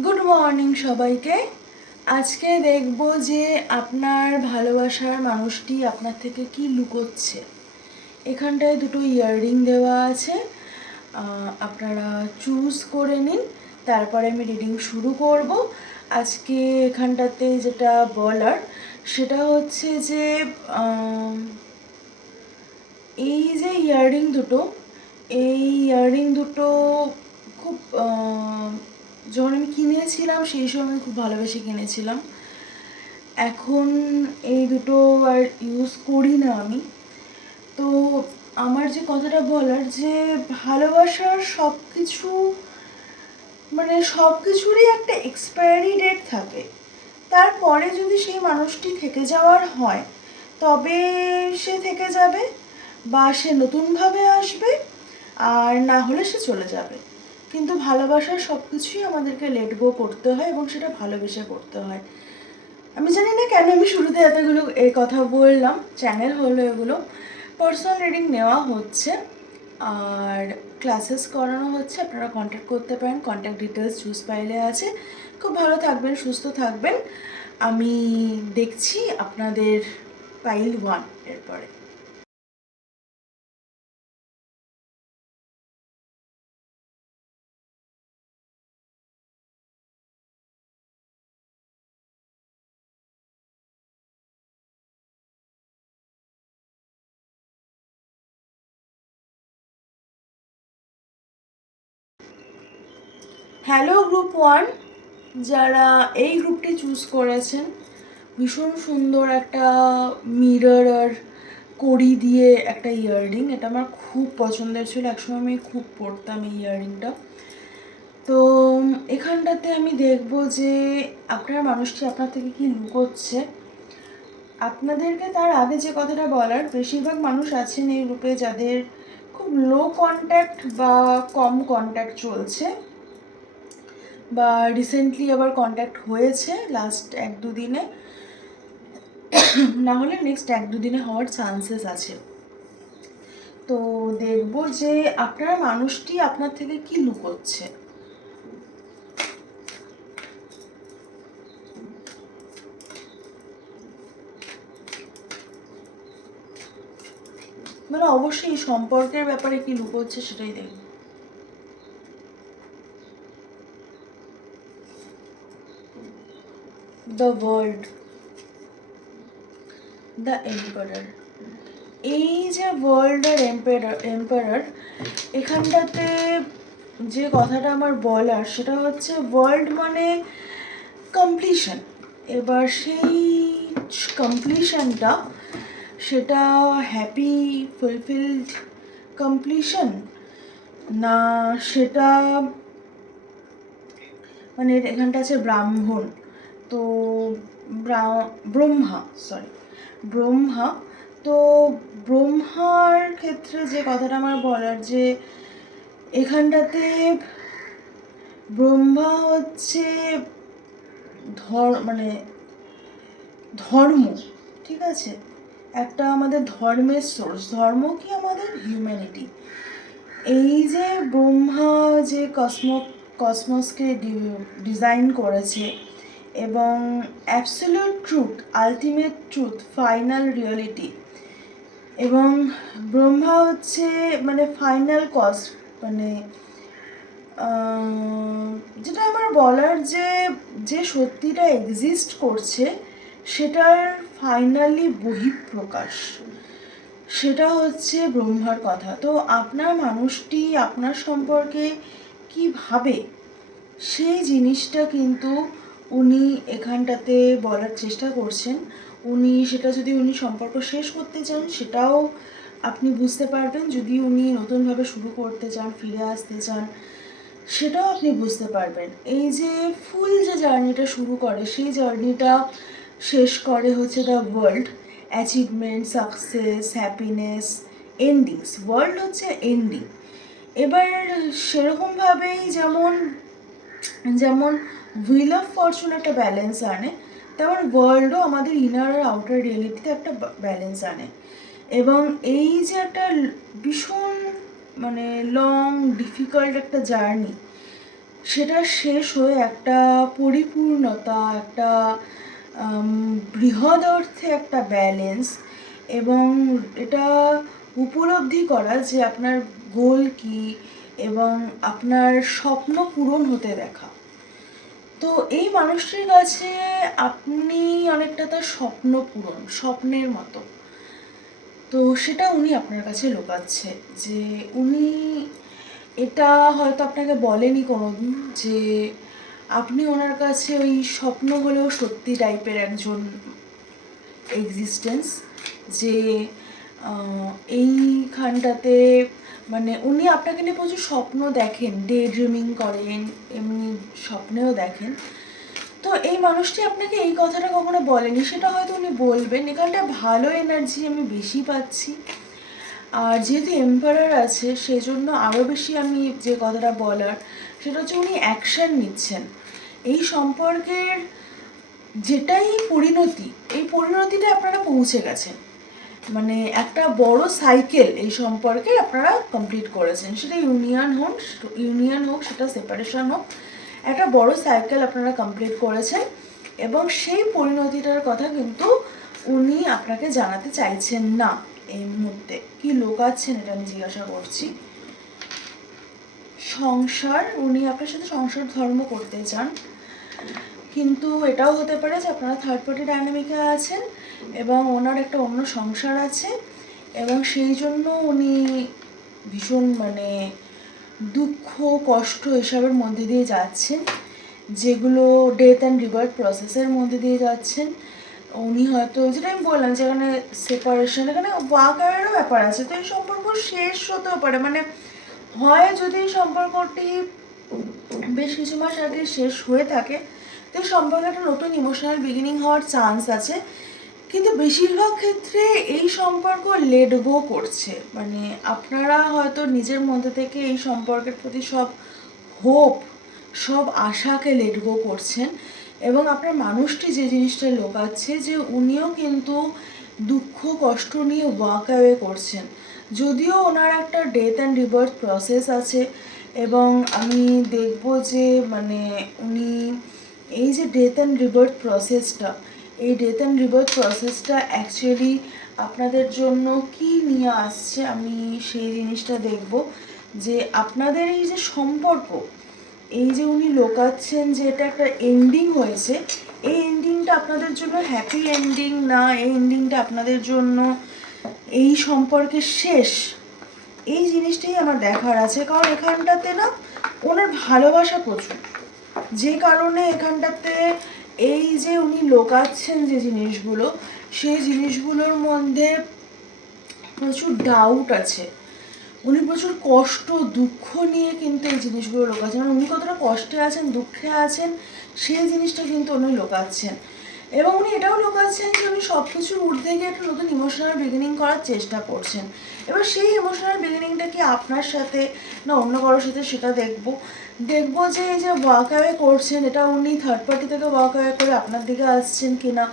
Good morning সবাইকে। আজকে দেখব যে আপনার ভালোবাসার মানুষটি আপনার থেকে কি লুকোচ্ছে। এখানটায় দুটো ইয়াররিং দেওয়া আছে। আপনারা চুজ করে নিন, তারপরে আমি রিডিং শুরু করব। আজকে এখানটাতে যেটা বলার, সেটা হচ্ছে যে এই যে ইয়াররিং দুটো, এই ইয়াররিং দুটো খুব যখন আমি কিনেছিলাম, সেই সময় খুব ভালোবেসে কিনেছিলাম। এখন এই দুটো আর ইউজ করি না আমি। তো আমার যে কথাটা বলার যে ভালোবাসার সব কিছু মানে সব কিছুরই একটা এক্সপায়ারি ডেট থাকে। তারপরে যদি সেই মানুষটি থেকে যাওয়ার হয়, তবে সে থেকে যাবে বা সে নতুনভাবে আসবে, আর না হলে সে চলে যাবে। কিন্তু ভালোবাসার সব কিছুই আমাদেরকে লেট গো করতে হয় এবং সেটা ভালোবেসে করতে হয়। আমি জানি না কেন আমি শুরুতে এতগুলো এই কথা বললাম চ্যানেল হলো এগুলো। পার্সোনাল রিডিং নেওয়া হচ্ছে, আর ক্লাসেস করানো হচ্ছে, আপনারা কন্ট্যাক্ট করতে পারেন কন্ট্যাক্ট ডিটেলস চুজ পাইলে আছে। খুব ভালো থাকবেন, সুস্থ থাকবেন। আমি দেখছি আপনাদের পাইল ওয়ান এরপরে। হ্যালো গ্রুপ ওয়ান যারা এই গ্রুপটি চুজ করেছেন, ভীষণ সুন্দর একটা মিরর আর কড়ি দিয়ে একটা ইয়াররিং এটা আমার খুব পছন্দের ছিল। একসময় আমি খুব পরতাম এই ইয়াররিংটা তো এখানটাতে আমি দেখব যে আপনার মানুষটি আপনার থেকে কি লুকোচ্ছে আপনাদেরকে তার আগে যে কথাটা বলার, বেশিরভাগ মানুষ আছেন এই গ্রুপে যাদের খুব লো কন্ট্যাক্ট বা কম কন্ট্যাক্ট চলছে। বা রিসেন্টলি আবার কন্ট্যাক্ট হয়েছে লাস্ট এক দু দিনে। না হলে নেক্সট এক দু দিনে হওয়ার চান্সেস আছে। তো দেখব যে আপনার মানুষটি আপনার থেকে কি লুকোচ্ছে মানে অবশ্যই সম্পর্কের ব্যাপারে কি লুকোচ্ছে সেটাই দেখব। দ্য ওয়ার্ল্ড দ্য এম্পারার এই যে ওয়ার্ল্ড আর এম্পারার এম্পারার এখানটাতে যে কথাটা আমার বলার সেটা হচ্ছে ওয়ার্ল্ড মানে কমপ্লিশন এবার সেই কমপ্লিশনটা সেটা হ্যাপি ফুলফিলড কমপ্লিশন না সেটা মানে এখানটা আছে ব্রাহ্মণ? তো ব্রা- ব্রহ্মা সরি ব্রহ্মা, তো ব্রহ্মার ক্ষেত্রে যে কথাটা আমার বলার যে এখানটাতে ব্রহ্মা হচ্ছে ধর মানে ধর্ম, ঠিক আছে? একটা আমাদের ধর্মের সোর্স ধর্ম কি আমাদের? হিউম্যানিটি এই যে ব্রহ্মা যে কসমো কসমসকে ডিজাইন করেছে এবং absolute truth ultimate truth final reality এবং ব্রহ্মা হচ্ছে মানে ফাইনাল কজ মানে যেটা আমার বলার যে যে সত্যিটা এক্সিস্ট করছে, সেটার ফাইনালি বহিঃপ্রকাশ। সেটা হচ্ছে ব্রহ্মার কথা। তো আপনার মানুষটি, আপনার সম্পর্কে কি ভাবে, সেই জিনিসটা কিন্তু উনি এখানটাতে বলার চেষ্টা করছেন। উনি সেটা যদি উনি সম্পর্ক শেষ করতে চান, সেটাও আপনি বুঝতে পারবেন। যদি উনি নতুনভাবে শুরু করতে চান, ফিরে আসতে চান, সেটাও আপনি বুঝতে পারবেন। এই যে ফুল যে জার্নিটা শুরু করে, সেই জার্নিটা শেষ করে হচ্ছে the world achievement success happiness endings world হচ্ছে এন্ডিং এবার সেরকমভাবেই যেমন যেমন হুইল অফ ফরচুন একটা ব্যালেন্স আনে তেমন ওয়ার্ল্ডও আমাদের ইনার আর আউটার রিয়েলিটিতে একটা ব্যালেন্স আনে। এবং এই যে একটা ভীষণ মানে লং ডিফিকাল্ট একটা জার্নি সেটা শেষ হয়ে একটা পরিপূর্ণতা, একটা বৃহৎ অর্থে একটা ব্যালেন্স এবং এটা উপলব্ধি করা যে আপনার গোল কি এবং আপনার স্বপ্ন পূরণ হতে দেখা। তো এই মানুষটির কাছে আপনি অনেকটা তার স্বপ্ন পূরণ, স্বপ্নের মতো। তো সেটা উনি আপনার কাছে লোকাচ্ছে যে উনি এটা হয়তো আপনাকে বলেনি কোনোদিন যে আপনি ওনার কাছে ওই স্বপ্ন হলেও সত্যি টাইপের একজন এক্সিস্টেন্স যে এইখানটাতে মানে উনি আপনাকে নিয়ে প্রচুর স্বপ্ন দেখেন ডে ড্রিমিং করেন, এমনি স্বপ্নেও দেখেন। তো এই মানুষটি আপনাকে এই কথাটা কখনো বলেনি, সেটা হয়তো উনি বলবেন। এখানটা ভালো এনার্জি আমি বেশি পাচ্ছি। আর যেহেতু এম্পায়ার আছে, সেজন্য আরও বেশি আমি যে কথাটা বলার, সেটা হচ্ছে উনি অ্যাকশন নিচ্ছেন। এই সম্পর্কের যেটাই পরিণতি, এই পরিণতিটা আপনারা পৌঁছে গেছেন। মানে একটা বড় সাইকেল এই সম্পর্কে আপনারা কমপ্লিট করেছেন। সেটা ইউনিয়ন হোক ইউনিয়ন হোক, সেটা সেপারেশন হোক, একটা বড় সাইকেল আপনারা কমপ্লিট করেছেন এবং সেই পরিণতিটার কথা কিন্তু উনি আপনাকে জানাতে চাইছেন না এই মুহূর্তে। কি লোকাচ্ছেন এটা আমি জিজ্ঞাসা করছি। সংসার, উনি আপনার সাথে সংসার ধর্ম করতে চান। কিন্তু এটাও হতে পারে যে আপনারা থার্ড পার্টি ডায়নামিকে আছেন এবং ওনার একটা অন্য সংসার আছে এবং সেই জন্য উনি ভীষণ মানে দুঃখ, কষ্ট এসবের মধ্যে দিয়ে যাচ্ছেন, যেগুলো ডেথ অ্যান্ড রিবার্থ প্রসেসের মধ্যে দিয়ে যাচ্ছেন। উনি হয়তো যেটা আমি বললাম যে এখানে সেপারেশন এখানে ওয়াকারেরও ব্যাপার আছে। তো এই সম্পর্ক শেষ হতেও পারে। মানে হয় যদি সম্পর্কটি বেশ কিছু মাস আগে শেষ হয়ে থাকে, তো সম্পর্কে একটা নতুন ইমোশনাল বিগিনিং হওয়ার চান্স আছে। কিন্তু বেশিরভাগ ক্ষেত্রে এই সম্পর্ক লেট গো করছে। মানে আপনারা হয়তো নিজের মধ্যে থেকে এই সম্পর্কের প্রতি সব হোপ সব আশাকে লেট গো করছেন এবং আপনার মানুষটি যে জিনিসটা লোকাচ্ছে যে উনিও কিন্তু দুঃখ, কষ্ট নিয়ে ওয়াক অ্যাওয়ে করছেন। যদিও ওনার একটা ডেথ অ্যান্ড রিবার্থ প্রসেস আছে এবং আমি দেখব যে মানে উনি এই যে ডেথ অ্যান্ড রিবার্থ প্রসেসটা এই ডেথ অ্যান্ড রিবার্থ প্রসেসটা অ্যাকচুয়ালি আপনাদের জন্য কি নিয়ে আসছে আমি সেই জিনিসটা দেখব। যে আপনাদের এই যে সম্পর্ক, এই যে উনি লোকাচ্ছেন যে এটা একটা এন্ডিং হয়েছে, এই এন্ডিংটা আপনাদের জন্য হ্যাপি এন্ডিং না, এই এন্ডিংটা আপনাদের জন্য এই সম্পর্কের শেষ? এই জিনিসটাই আমার দেখার আছে, কারণ এখানটাতে না ওনার ভালোবাসা প্রচুর। যে কারণে এখানটাতে এই যে উনি লোকাচ্ছেন যে জিনিসগুলো, সেই জিনিসগুলোর মধ্যে প্রচুর ডাউট আছে। উনি প্রচুর কষ্ট, দুঃখ নিয়ে কিন্তু এই জিনিসগুলো লোকাচ্ছেন। মানে উনি কতটা কষ্টে আছেন, দুঃখে আছেন, সেই জিনিসটা কিন্তু উনি লোকাচ্ছেন। এবং উনি এটাও লোকাচ্ছেন যে উনি সব কিছুর ঊর্ধ্বে গিয়ে একটা নতুন ইমোশনাল বিগিনিং করার চেষ্টা করছেন। এবার সেই ইমোশনাল বিগিনিংটা কি আপনার সাথে না অন্য কারোর সাথে সেটা দেখব? দেখব যে এই যে ওয়াকআওয়ে করছেন, এটা উনি থার্ড পার্টি থেকে ওয়াকআওয়ে করে আপনার দিকে আসছেন কি না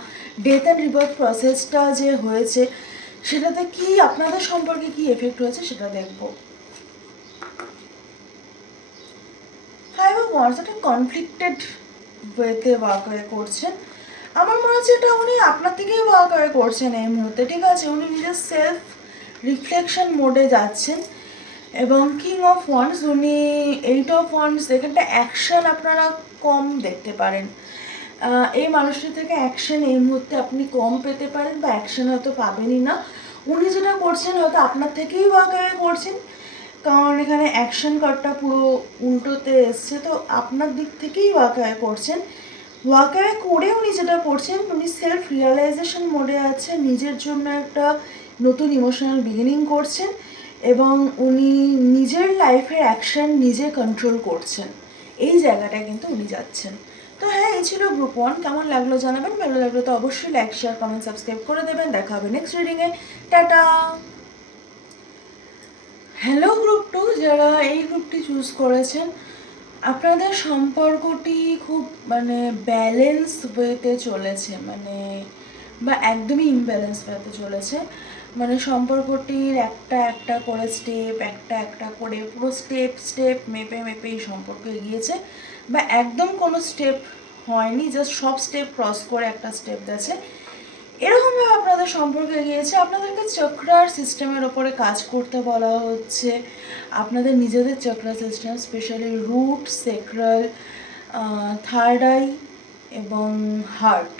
ডেথ অ্যান্ড রিবার্থ প্রসেসটা যে হয়েছে, সেটাতে কি আপনাদের সম্পর্কে কি এফেক্ট হয়েছে সেটা দেখব। ফাইভ অফ ওয়ান্স একটা কনফ্লিক্টেড ওয়েতে ওয়াকওয়ে করছেন আমার মনে হচ্ছে এটা উনি আপনার থেকেই ওয়াকওয়ে করছেন এই মুহূর্তে, ঠিক আছে? উনি নিজের সেলফ রিফ্লেকশন মোডে যাচ্ছেন এবং কিং অফ ওয়ান্স উনি এইট অফ ওয়ান্স এখানটা অ্যাকশন আপনারা কম দেখতে পারেন। এই মানুষটি থেকে অ্যাকশন এই মুহূর্তে আপনি কম পেতে পারেন বা অ্যাকশন হয়তো পাবেনই না। উনি যেটা করছেন হয়তো আপনার থেকেই ওয়াকওয়ে করছেন, কারণ এখানে অ্যাকশন কার্ডটা পুরো উল্টোতে এসছে, তো আপনার দিক থেকেই ওয়াকওয়ে করছেন। ওয়াকওয়ে করে উনি যেটা করছেন, উনি সেলফ রিয়েলাইজেশন মোডে আছে, নিজের জন্য একটা নতুন ইমোশনাল বিগিনিং করছেন এবং উনি নিজের লাইফের অ্যাকশন নিজে কন্ট্রোল করছেন। এই জায়গাটায় কিন্তু উনি যাচ্ছেন। তো হ্যাঁ এই ছিল গ্রুপ ওয়ান কেমন লাগল জানাবেন? ভালো লাগল তো অবশ্যই লাইক শেয়ার কমেন্ট সাবস্ক্রাইব করে দেবেন। দেখা হবে নেক্সট রিডিংয়ে টাটা! হ্যালো গ্রুপ টু যারা এই গ্রুপটি চুজ করেছেন আপনাদের সম্পর্কটি খুব মানে ব্যালেন্স ওয়েতে চলেছে মানে বা একদমই ইমব্যালেন্স ওয়েতে চলেছে। মানে সম্পর্কটির একটা একটা করে স্টেপ একটা একটা করে পুরো স্টেপ স্টেপ মেপে মেপে এই সম্পর্ক এগিয়েছে। বা একদম কোনো স্টেপ হয়নি জাস্ট সব স্টেপ ক্রস করে একটা স্টেপ গেছে। এরকমভাবে আপনাদের সম্পর্কে এগিয়েছে আপনাদেরকে চক্রার সিস্টেমের ওপরে কাজ করতে বলা হচ্ছে। আপনাদের নিজেদের chakra system specially root sacral third eye এবং হার্ট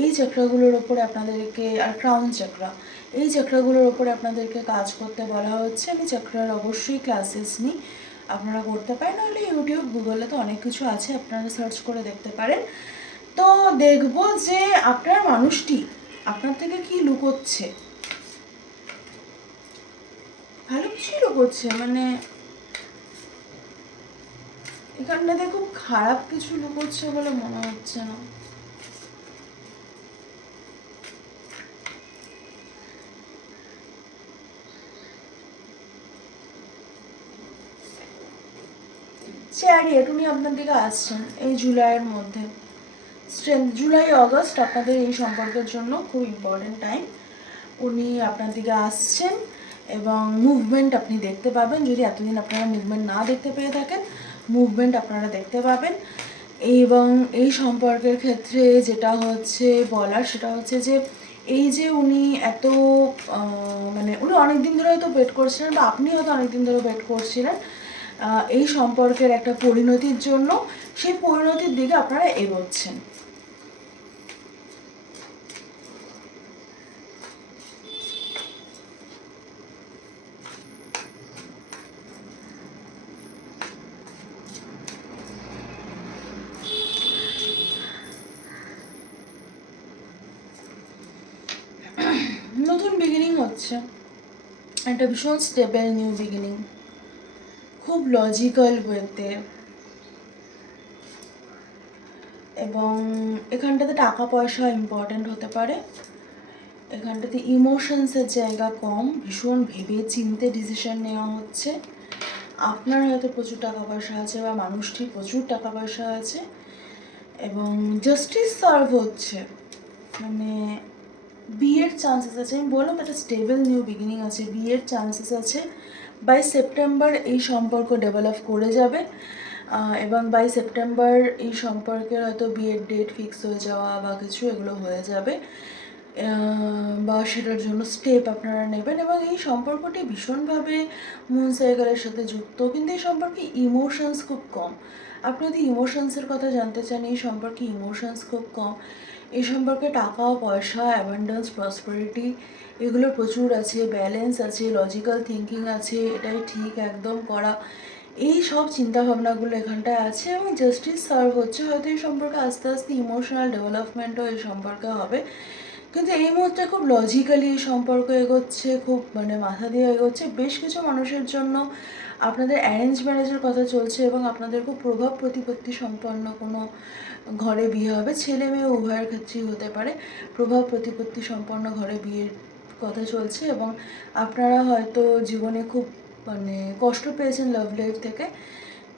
এই চক্রাগুলোর ওপরে আপনাদেরকে, আর ক্রাউন চক্রা এই চক্রাগুলোর ওপরে আপনাদেরকে কাজ করতে বলা হচ্ছে। আমি চক্রার অবশ্যই ক্লাসেস নিই আপনারা করতে পারেন। নাহলে ইউটিউব গুগলে তো অনেক কিছু আছে। আপনারা সার্চ করে দেখতে পারেন। তো দেখব যে আপনার মানুষটি আপনার থেকে কি লুকোচ্ছে। ভালো কিছুই লুকোচ্ছে মানে এখানটাতে খুব খারাপ কিছু লুকোচ্ছে বলে মনে হচ্ছে না। চ্যারিয়েট উনি আপনার দিকে আসছেন, এই জুলাইয়ের মধ্যে। জুলাই অগস্ট আপনাদের এই সম্পর্কের জন্য খুব ইম্পর্টেন্ট টাইম উনি আপনার দিকে আসছেন এবং মুভমেন্ট আপনি দেখতে পাবেন। যদি এতদিন আপনারা মুভমেন্ট না দেখতে পেয়ে থাকেন মুভমেন্ট আপনারা দেখতে পাবেন। এবং এই সম্পর্কের ক্ষেত্রে যেটা হচ্ছে বলার, সেটা হচ্ছে যে এই যে উনি এত মানে উনি অনেক দিন ধরে হয়তো ওয়েট করছিলেন বা আপনি হয়তো অনেক দিন ধরে ওয়েট করছিলেন এই সম্পর্কের একটা পরিণতির জন্য। সেই পরিণতির দিকে আপনারা এগোচ্ছেন। নতুন বিগিনিং হচ্ছে। একটা ভীষণ স্টেবল নিউ বিগিনিং খুব লজিক্যাল ওয়েতে এবং এখানটাতে টাকা পয়সা ইম্পর্ট্যান্ট হতে পারে। এখানটাতে ইমোশনসের জায়গা কম। ভীষণ ভেবে চিনতে ডিসিশন নেওয়া হচ্ছে। আপনার হয়তো প্রচুর টাকা পয়সা আছে বা মানুষটির প্রচুর টাকা পয়সা আছে। এবং জাস্টিস সার্ভ হচ্ছে। মানে বিয়ের চান্সেস আছে। আমি বললাম একটা স্টেবল নিউ বিগিনিং আছে। বিয়ের চান্সেস আছে। বাই সেপ্টেম্বর এই সম্পর্ক ডেভেলপ করে যাবে। এবং বাই সেপ্টেম্বর এই সম্পর্কের হয়তো বিয়ের ডেট ফিক্স হয়ে যাওয়া বা কিছু এগুলো হয়ে যাবে। বা সেটার জন্য স্টেপ আপনারা নেবেন। এবং এই সম্পর্কটি ভীষণভাবে মুন সাইকেলের সাথে যুক্ত। কিন্তু এই সম্পর্কে ইমোশনস খুব কম। আপনি যদি ইমোশনসের কথা জানতে চান, এই সম্পর্কে ইমোশনস খুব কম। এই সম্পর্কে টাকা, পয়সা অ্যাবান্ডেন্স প্রসপারিটি এগুলো প্রচুর আছে ব্যালেন্স আছে লজিক্যাল থিঙ্কিং আছে, এটাই ঠিক একদম করা। এই সব চিন্তাভাবনাগুলো এখানটায় আছে এবং জাস্টিস সার্ভ হচ্ছে। হয়তো এই সম্পর্কে আস্তে আস্তে ইমোশনাল ডেভেলপমেন্টও এই সম্পর্কে হবে। কিন্তু এই মুহূর্তে খুব লজিক্যালি সম্পর্ক এগোচ্ছে, খুব মানে মাথা দিয়ে এগোচ্ছে। বেশ কিছু মানুষের জন্য আপনাদের অ্যারেঞ্জ ম্যারেজের কথা চলছে এবং আপনাদের খুব প্রভাব প্রতিপত্তি সম্পন্ন কোনো ঘরে বিয়ে হবে। ছেলে মেয়ে উভয়ের ক্ষেত্রেই হতে পারে। প্রভাব প্রতিপত্তি সম্পন্ন ঘরে বিয়ের কথা চলছে এবং আপনারা হয়তো জীবনে খুব মানে কষ্ট পেয়েছেন লাভ লাইফ থেকে।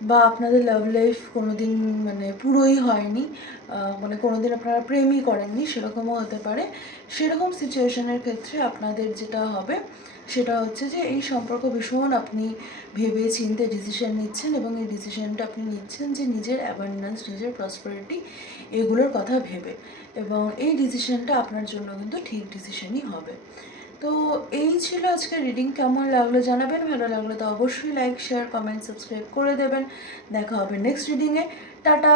বা আপনাদের লাভ লাইফ কোনোদিন মানে পুরোই হয়নি মানে কোনোদিন আপনারা প্রেমই করেননি, সেরকমও হতে পারে। সেরকম সিচুয়েশনের ক্ষেত্রে আপনাদের যেটা হবে, সেটা হচ্ছে যে এই সম্পর্ক ভীষণ আপনি ভেবে চিনতে ডিসিশন নিচ্ছেন এবং এই ডিসিশনটা আপনি নিচ্ছেন যে নিজের অ্যাবান্ডেন্স নিজের প্রসপারিটি এগুলোর কথা ভেবে এবং এই ডিসিশনটা আপনার জন্য কিন্তু ঠিক ডিসিশনই হবে। তো এই ছিল আজকে রিডিং কেমন লাগল জানাবেন? ভালো লাগল তো অবশ্যই লাইক শেয়ার কমেন্ট সাবস্ক্রাইব করে দেবেন। দেখা হবে নেক্সট রিডিংয়ে টাটা!